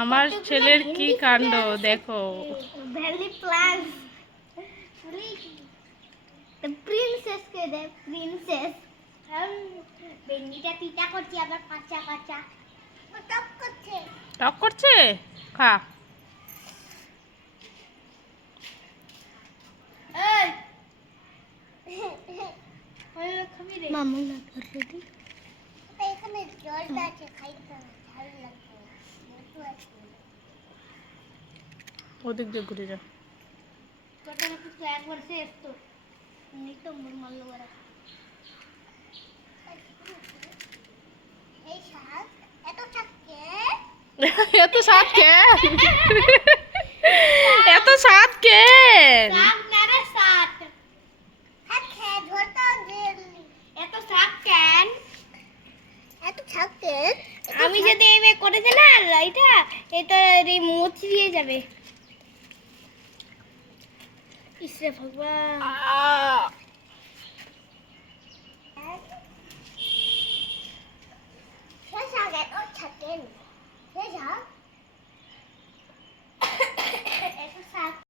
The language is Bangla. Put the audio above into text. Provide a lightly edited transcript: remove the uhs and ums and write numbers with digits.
আমার ছেলের কি কাণ্ড দেখো। ভ্যালি প্লাস প্রিন্সেস কে দে প্রিন্সেস। ভেন্ডিটা পিতা করছি আবার কাঁচা কাঁচা টক করছে। টক করছে, খা। মামু না করতে দি এখানে জলটা আছে খাইতে ঝাল লাগবে একটু আছে ওদিক দিয়ে ঘুরে যা। তোটা একটু একবার শেষ তো নিত মারলো ওরা। এই শাক এত থাকে এত স্বাদ কেন? এত স্বাদ কেন? শাক না রে শাক হ্যাঁ খেয়ে ঝোলটা দিন। এত শাক কেন? এত শাক কেন? আমি যদি এইভাবে করে দিই না এটা এটা এই মুচি দিয়ে যাবে। ইসরে ভগবান শাক এত থাকে শেষ শাক